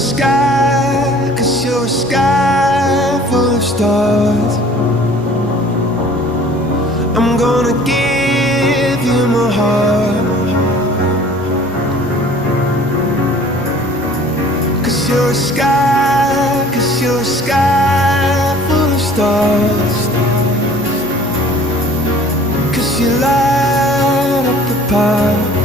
sky, 'cause you're a sky full of stars. I'm gonna give you my heart, 'cause you're a sky, 'cause you're a sky full of stars. 'Cause you light up the path.